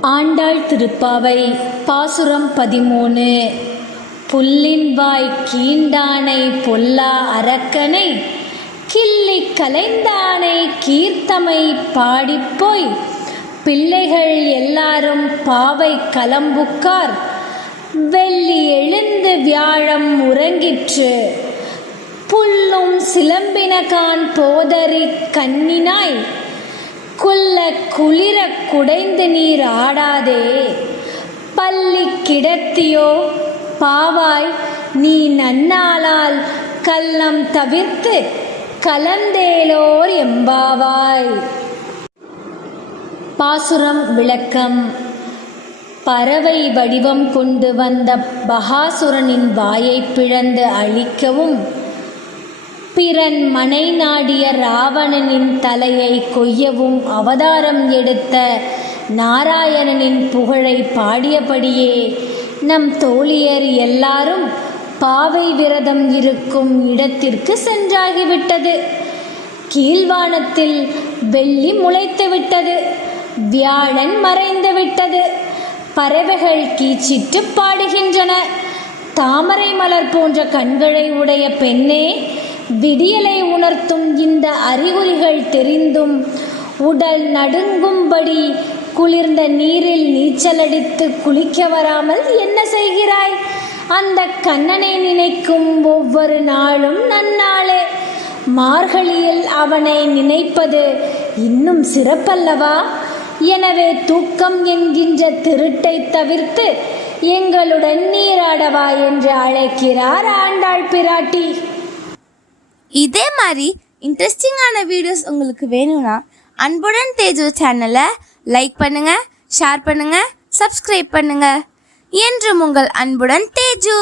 ஆண்டாள் திருப்பாவை பாசுரம் பதிமூணு. புல்லின் வாய் கீண்டானை பொல்லா அரக்கனை கிள்ளி கலைந்தானை கீர்த்தமை பாடிப்போய். பிள்ளைகள் எல்லாரும் பாவை கலம்புக்கார். வெள்ளி எழுந்து வியாழம் உறங்கிற்று. புல்லும் சிலம்பினகான் போதறி கண்ணினாய். குளிர குடைந்து நீர் ஆடாதே. பள்ளி கிடத்தியோ பாவாய் நீ நன்னாளால் கள்ளம் தவிர்த்து கலந்தேலோர் எம்பாவாய். பாசுரம் விளக்கம். பறவை வடிவம் கொண்டு வந்த பகாசுரனின் வாயை பிளந்து அழிக்கவும் பிறன் மனை நாடிய ராவணனின் தலையை கொய்யவும் அவதாரம் எடுத்த நாராயணனின் புகழை பாடியபடியே நம் தோழியர் எல்லாரும் பாவை விரதம் இருக்கும் இடத்திற்கு சென்றாகிவிட்டது. கீழ்வானத்தில் வெள்ளி முளைத்து விட்டது. வியாழன் மறைந்து விட்டது. பறவைகள் கீச்சிட்டு பாடுகின்றன. தாமரை மலர் போன்ற கண்களை உடைய பெண்ணே விடியலை உணர்த்தும் இந்த அறிகுறிகள் தெரிந்தும் உடல் நடுங்கும்படி குளிர்ந்த நீரில் நீச்சலடித்து குளிக்க வராமல் என்ன செய்கிறாய்? அந்த கண்ணனை நினைக்கும் ஒவ்வொரு நாளும் நன்னாளே. மார்கழியில் அவனை நினைப்பது இன்னும் சிறப்பல்லவா? எனவே தூக்கம் என்கின்ற திருட்டை தவிர்த்து எங்களுடன் நீராடவா என்று அழைக்கிறார் ஆண்டாள் பிராட்டி. இதே மாதிரி இன்ட்ரெஸ்டிங்கான வீடியோஸ் உங்களுக்கு வேணும்னா அன்புடன் தேஜு சேனலை லைக் பண்ணுங்க ஷேர் பண்ணுங்க சப்ஸ்கிரைப் பண்ணுங்க. என்றும் உங்கள் அன்புடன் தேஜு.